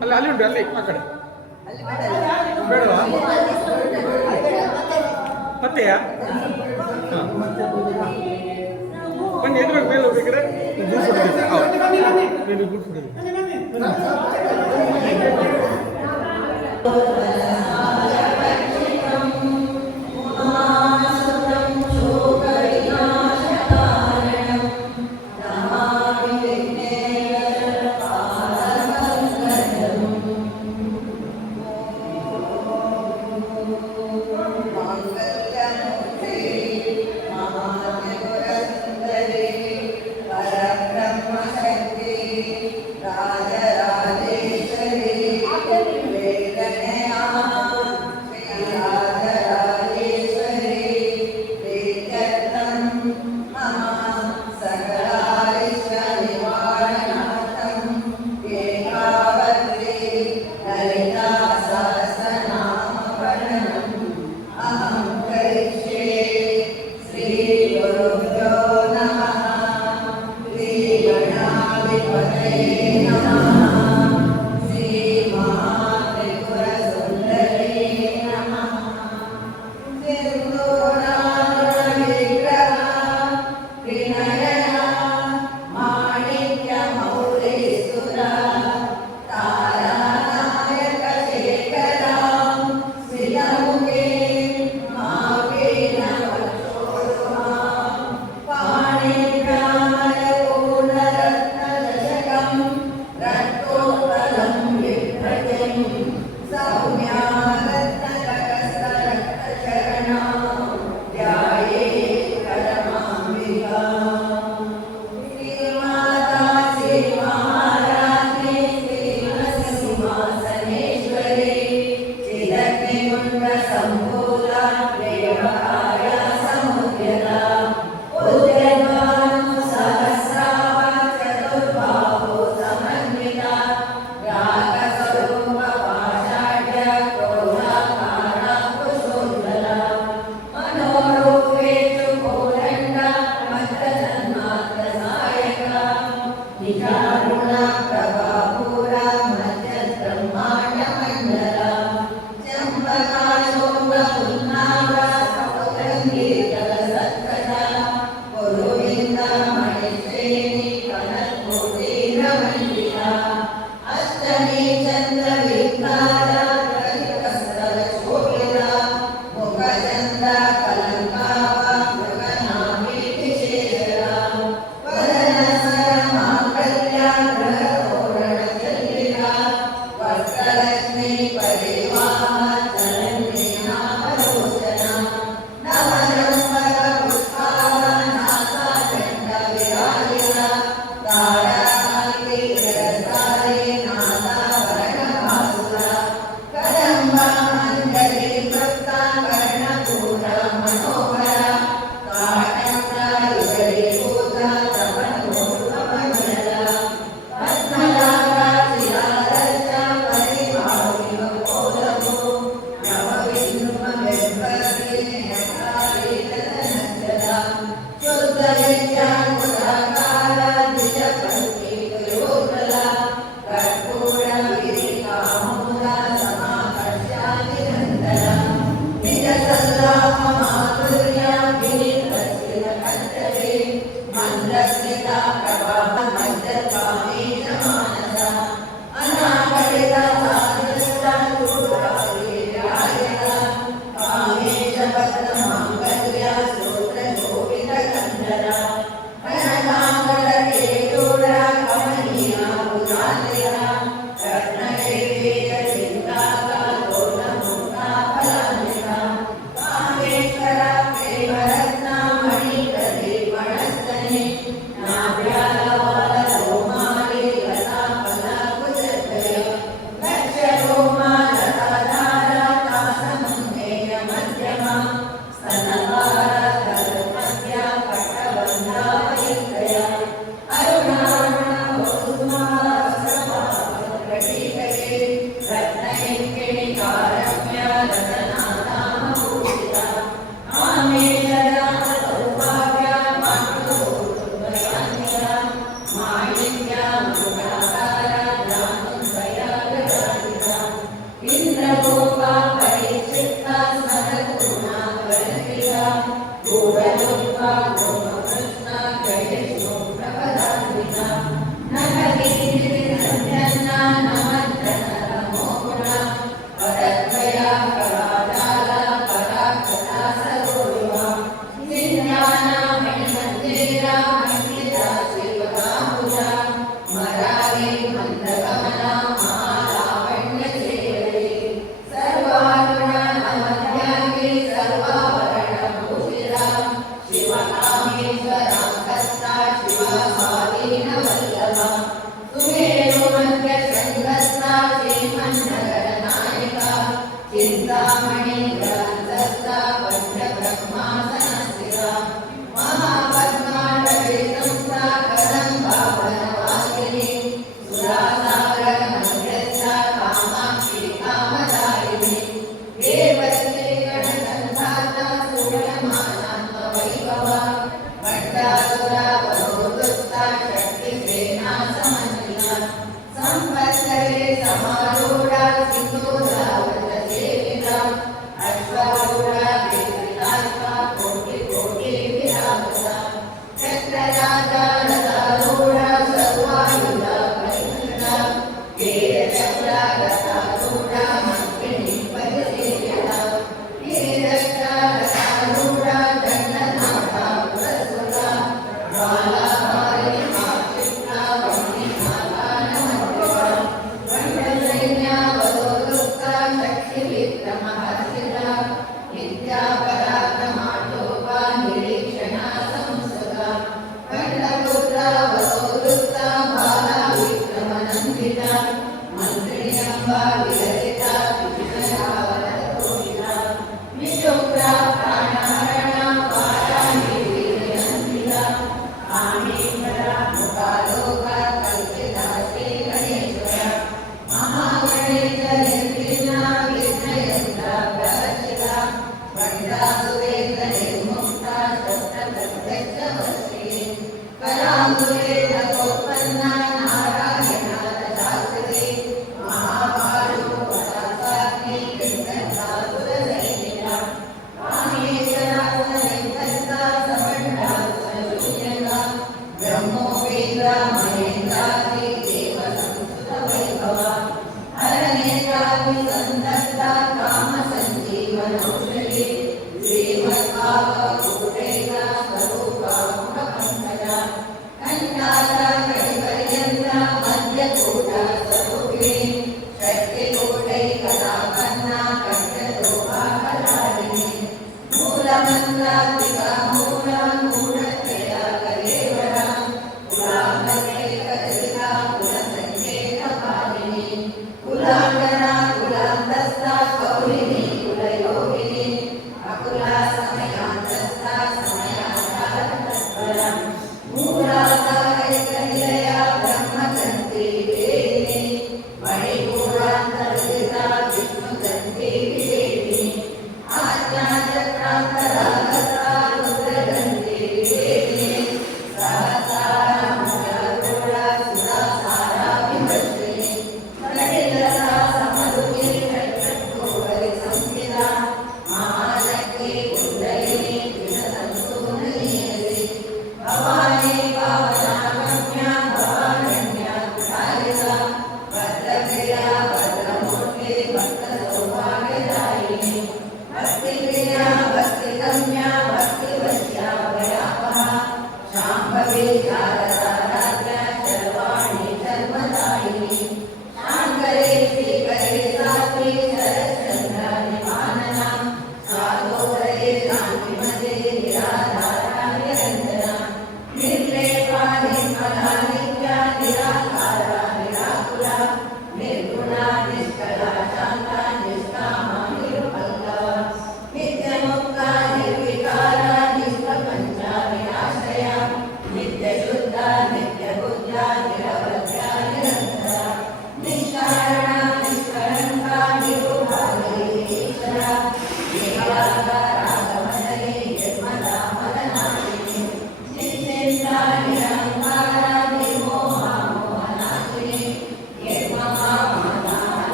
ಅಲ್ಲಿ ಉಂಟು ಅಲ್ಲಿ ಆ ಕಡೆ ಬೇಡವಾ ಮತ್ತೆಯಾ ಬನ್ನಿ ಎದುರು ಮೇಲೆ ಹೋಗ್ಬೇಕಾದ್ರೆ राजराजेश्वरी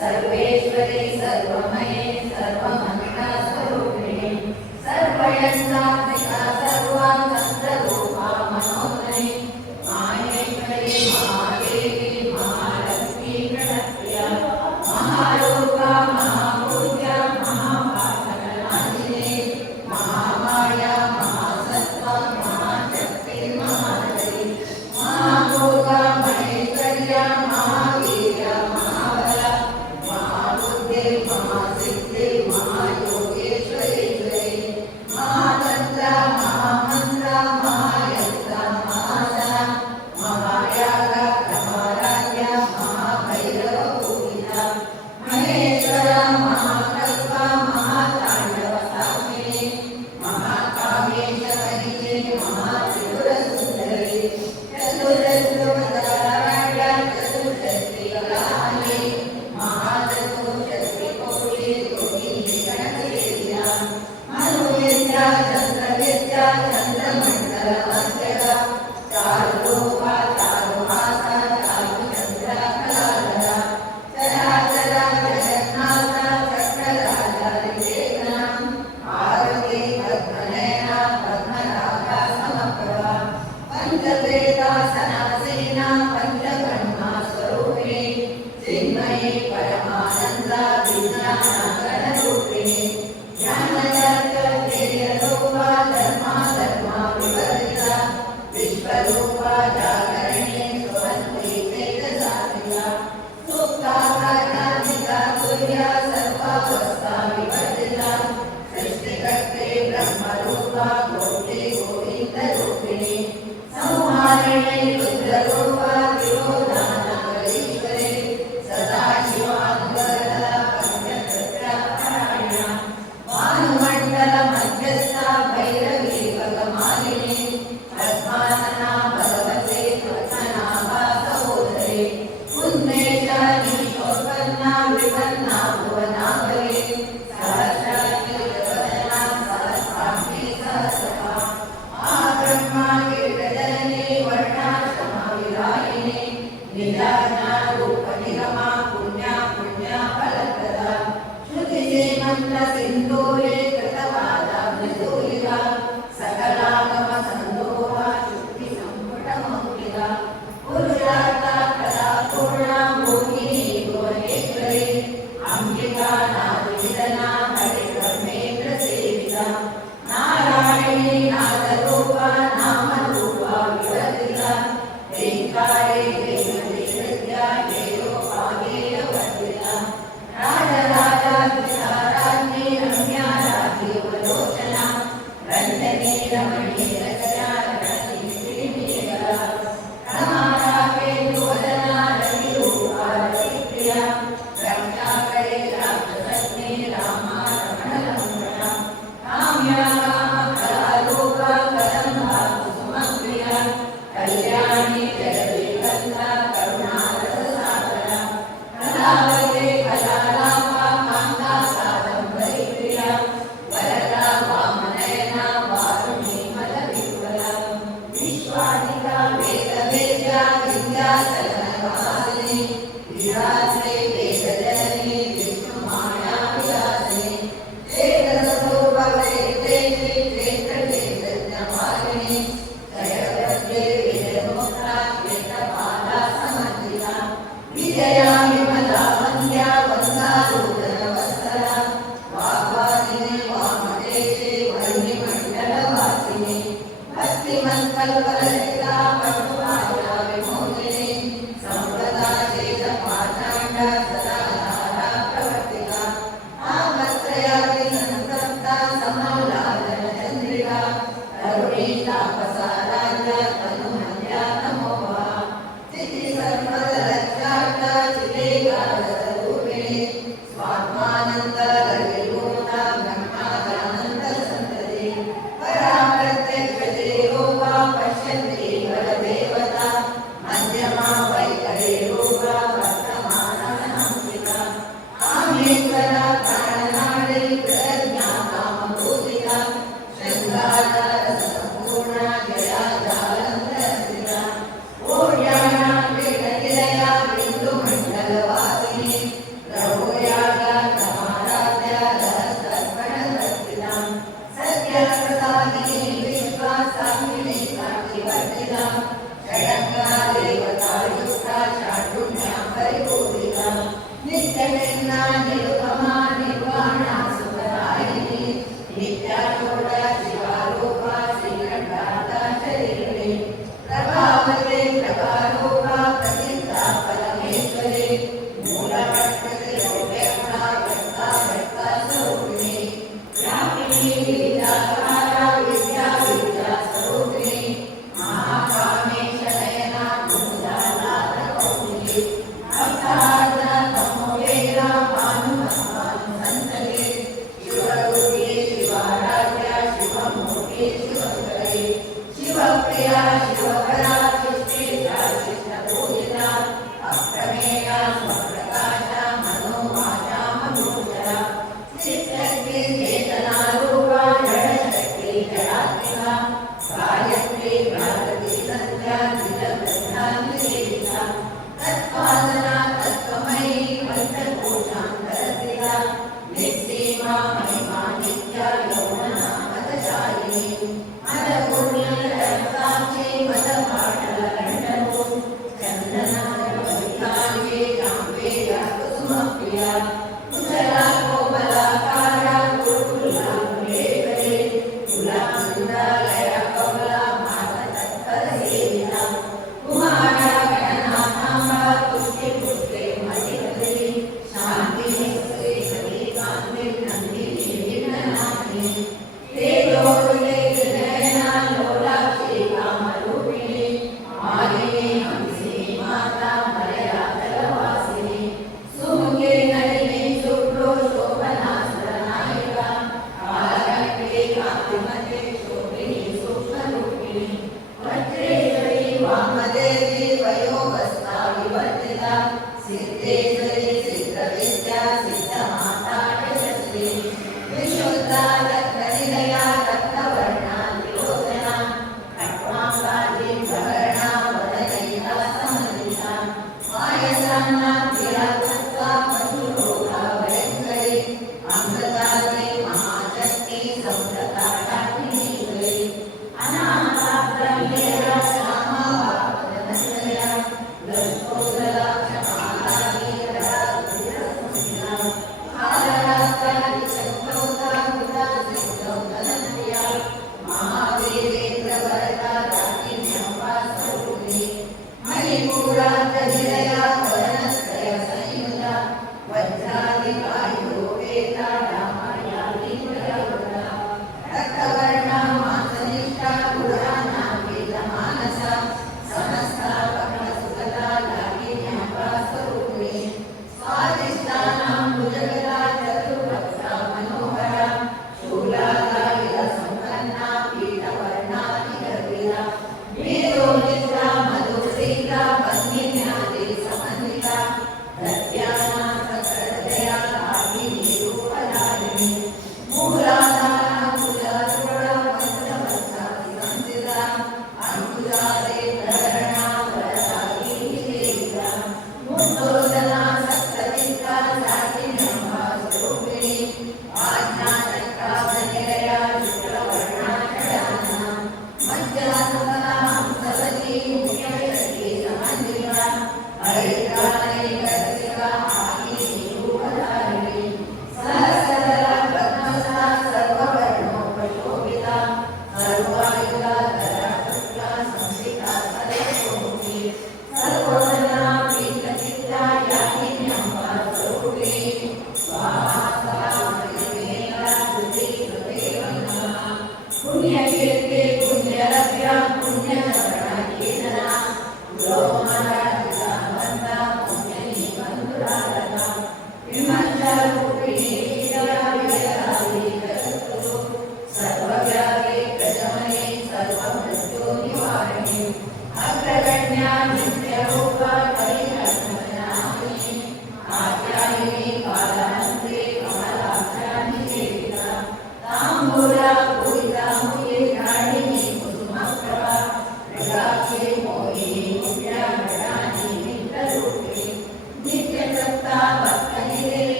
सर्वेश्वर सदा शिवांगरदा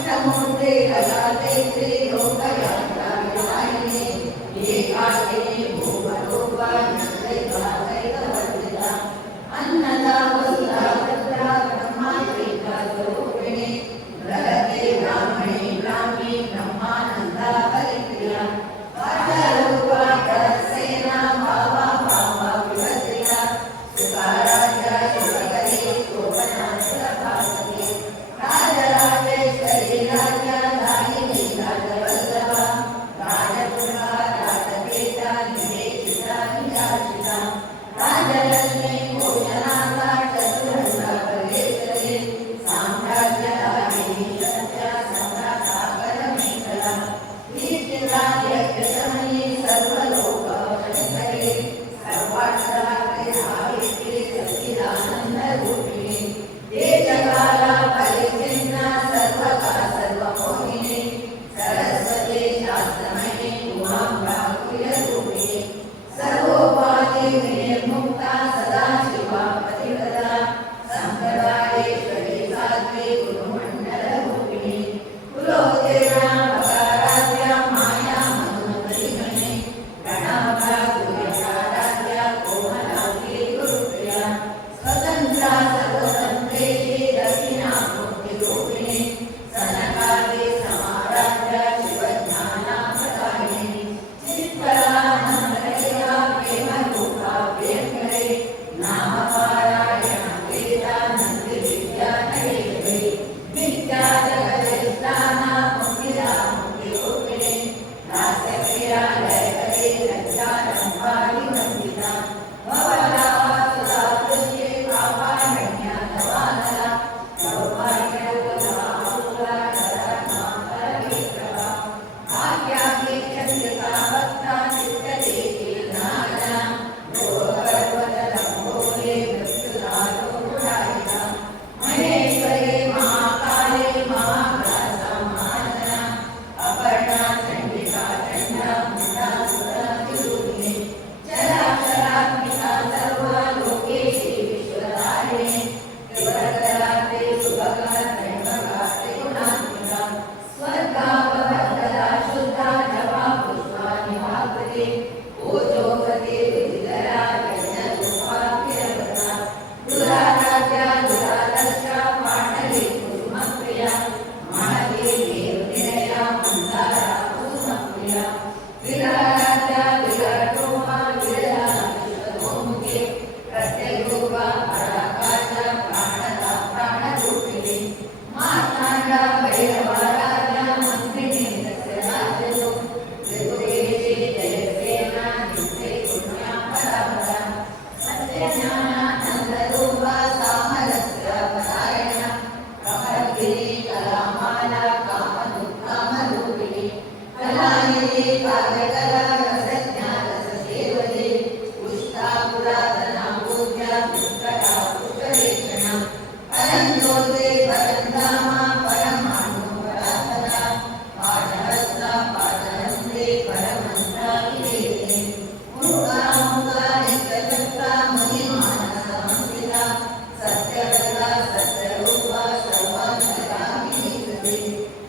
अष्टमूर्ते कलादैत्री लोकयात्राविधायिनी एकाकिनी भूमरूपा निर्दैवादैकवर्जिता अन्नदा वसुधा भद्रा ब्रह्मात्मिका स्वरूपिणी प्रगते ब्राह्मणी ब्राह्मी ब्रह्मानन्दा परिप्रिया वाचारूपा करसेना भावा भावा विवर्जिता सुखाराध्या शुभकरी शोभना सुरभासती राजराजेश्वरी राज्यदायिनी राजवल्लभा राजपुरा राजकेता निवेशिता निराशिता राजलक्ष्मी भोजनाथा चतुरङ्गा परेश्वरी साम्राज्यदायिनी सत्या सम्रासागरमेखला कीर्तिदा यज्ञशमनी सर्वलोकशङ्करी सर्वार्थदात्रे सावित्री सच्चिदानन्दरूपिणी देशकाला परिच्छिन्ना सर्वका सर्वमोहिनी सरस्वती शास्त्रमयी उमा प्राकुर्यरूपिणी सर्वोपाधि विनिर्मुक्ता सदा शिवा पतिव्रता सम्प्रदायेश्वरी साध्वी गुरुमण्डलरूपिणी कुलोत्तीर्णा पकाराध्या माया मधुमतीमणि प्रणवता गुरुशाराध्या कोमलाङ्गी गुरुप्रिया स्वतन्त्रा सर्वतन्त्रेषि दक्षिणामूर्तिरूपिणी सनकादि समाराध्या शिवज्ञानाप्रदायिनी चित्कलानन्दकया प्रेमरूपा प्रियङ्करी नामपारायण वेदा नन्दिविद्या नरेश्वरी विद्याजगदधिष्ठाना मुक्तिदा मुक्तिरूपिणी दास्यप्रिया लयकरी लज्जारम्भारि वन्दिता भवदासुरा दृश्ये पापारण्या नवानला सौभाग्यवदाहुला शरणमाकरविप्रभा भाग्याग्नि चन्द्रिका भक्ता चित्तदेवी नाना भोगपर्वतलम्बोले मृत्युदारोरुडायिता महेश्वरी महाकाली महाग्रासा महाजना अपर्णा चण्डिका चण्डा मुण्डा सुरातिरूपिणी जलाक्षरात्मिका सर्वलोकेशी विश्वधारिणी त्रिवरकरात्रे सुभगा त्रयम्बका त्रिगुणात्मिका स्वर्गापवर्तदा शुद्धा जपा पुष्पा निवाकृति पूजोपति विधिधरा यज्ञरूपाख्यवता दुराराध्या दुरादर्शा पाटली कुसुमप्रिया महती देवनिलया मन्दारा कुसुमप्रिया विराराध्या विराटरूपा विरला विश्वतोमुखे प्रत्यग्रूपा पराकाशा प्राणदा प्राणरूपिणी मार्ताण्डा भैरवाराध्या मन्त्रिणी दशराजसु त्रिपुरेशी जयसेना नित्ये पुण्या परापरा सत्यज्ञानानन्दरूपा सामरस्य परायणा कमलगिरी कलामाला कामदुःखामरूपिणी कलानिधि काव्यकला रसज्ञा रससेवने पुष्टा पुरातना पूज्या पुष्करा पुष्करेक्षणा परञ्ज्योते परन्धामा परमाणु परात्परा पाठहस्ता पाठहस्ते परमन्त्रा विवेदिनी मुगा मुगा नित्यशक्ता मुनिमानसमन्विता सत्यव्रता सत्यरूपा सर्वान्तरामिनी सती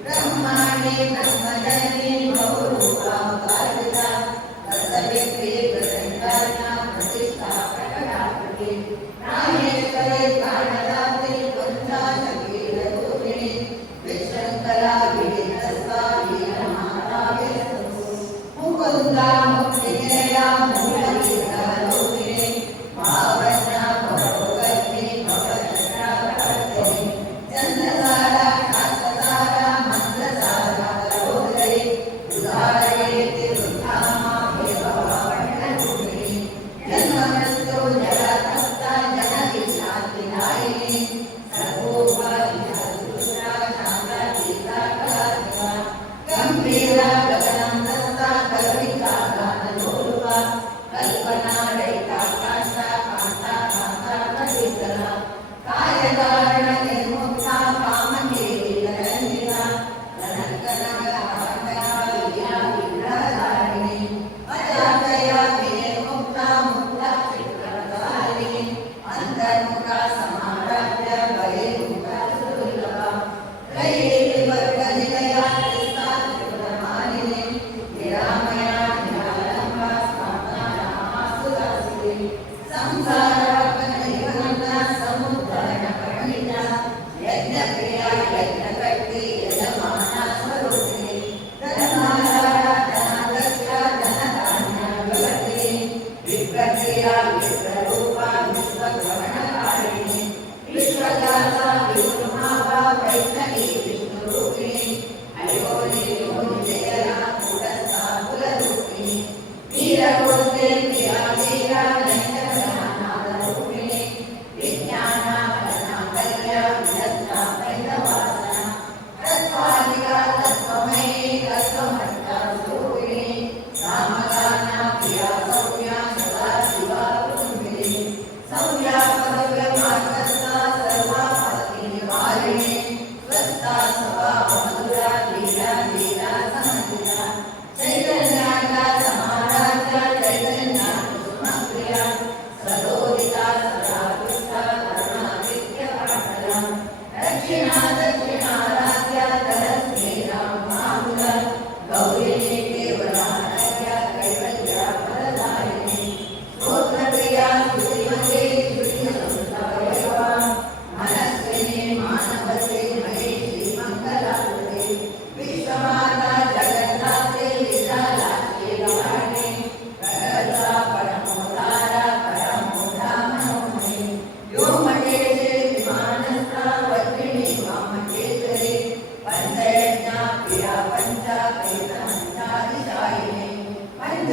ब्रह्माणि ब्रह्मजननी बहुरूपा मुखार्पिता तत्सवित्री प्रचण्डार्णा प्रतिष्ठा प्रकटाकृति प्राणेश्वरी प्राणदात्री पञ्चाशक्तिरूपिणी विश्वङ्करा विहितस्वा वीरमाता विष्णु मुकुन्दा मुक्तिनिलया मूलविग्रहरूपिणी भावज्ञा भवरोगग्नि भवचक्रावर्तिनी चन्द्रसारा शास्त्रसारा मन्त्रसारा करोदरी उदारयेति रुद्धामा विभवावर्णरूपिणी जन्ममृत्यु जलतप्ता जननी शान्तिदायिनी सर्वोपाधि सदृष्टा शान्ता कलात्मिका गम्भीरा गगनन्तस्था करुणिका गानलोलुपा कल्पना रैताकाशा कान्ता कान्ता कलिकला कायकारण निर्मुक्ता कामदेवी नरञ्जिता कनकनगहार्दया विद्या विग्रहधारिणी अजातया विनिर्मुक्ता मुक्ता चित्रधारिणी अंतर्मुखा समाराध्या बहिर्मुखा सुदुर्लभा त्रयेति वर्ग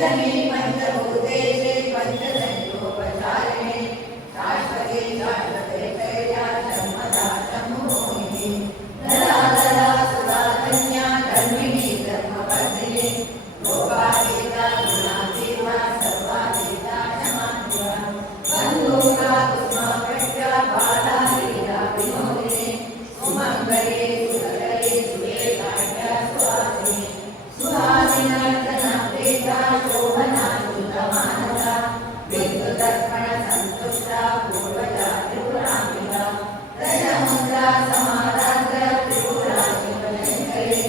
पंचमी पंचभूतेषु पंचसंयोपचारिणे शाश्वते शाश्वते शैल्या शर्मदा शम्भुमोहिनी धराधरा सुराधन्या धर्मिणी धर्मपत्नी लोकातीता गुणातीता सर्वातीता क्षमातीता बन्धुका कुसुमा प्रज्ञा बाला लीला विनोदिनी सुमङ्गले सुरगले सुरेखाढ्या सुहासिनी सुहासिनर्तना प्रीता शोभना शुद्धमानसा विद्युदर्पण सन्तुष्टा पूर्वजा त्रिपुराम्बिका रजमुद्रा समाराध्य त्रिपुरा शिवशङ्करी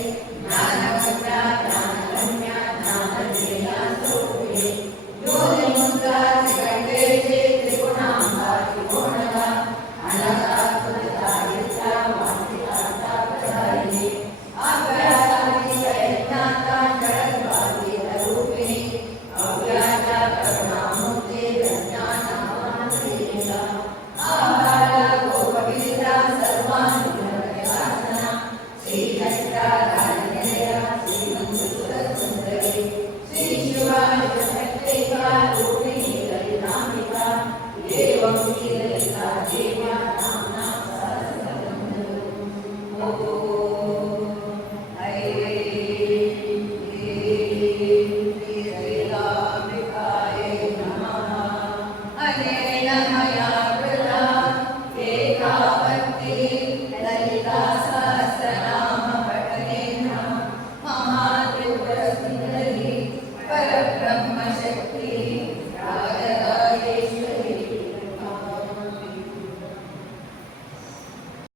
ज्ञानमुद्रा ज्ञानगम्या ज्ञानदेया स्वरूपिणी योगिमुद्रा त्रिकण्डेशे त्रिगुणाम्बा त्रिकोणगा अनघाकृतदारिद्रा वान्तिकान्ता प्रसारिणी अभ्यासादि प्रयत्नाता जगद्भागीररूपिणी अव्याजा करुणामूर्ति प्रज्ञानावान्तिका आहारा गोपवीरा सर्वानुग्रहशासना श्रीहस्ता राजनिलया श्रीमंसुरसुन्दरी श्रीशिवाशक्तिका रूपिणी ललिताम्बिका एवं श्रीललिता देवा नाम्ना सहस्रनाम। ॐ ऐं श्रीललिताम्बिकायै नमः। अनेन मया कृता एकावत्ति ललिता सहस्रनाम पठनेन महात्रिपुरसुन्दरी परब्रह्म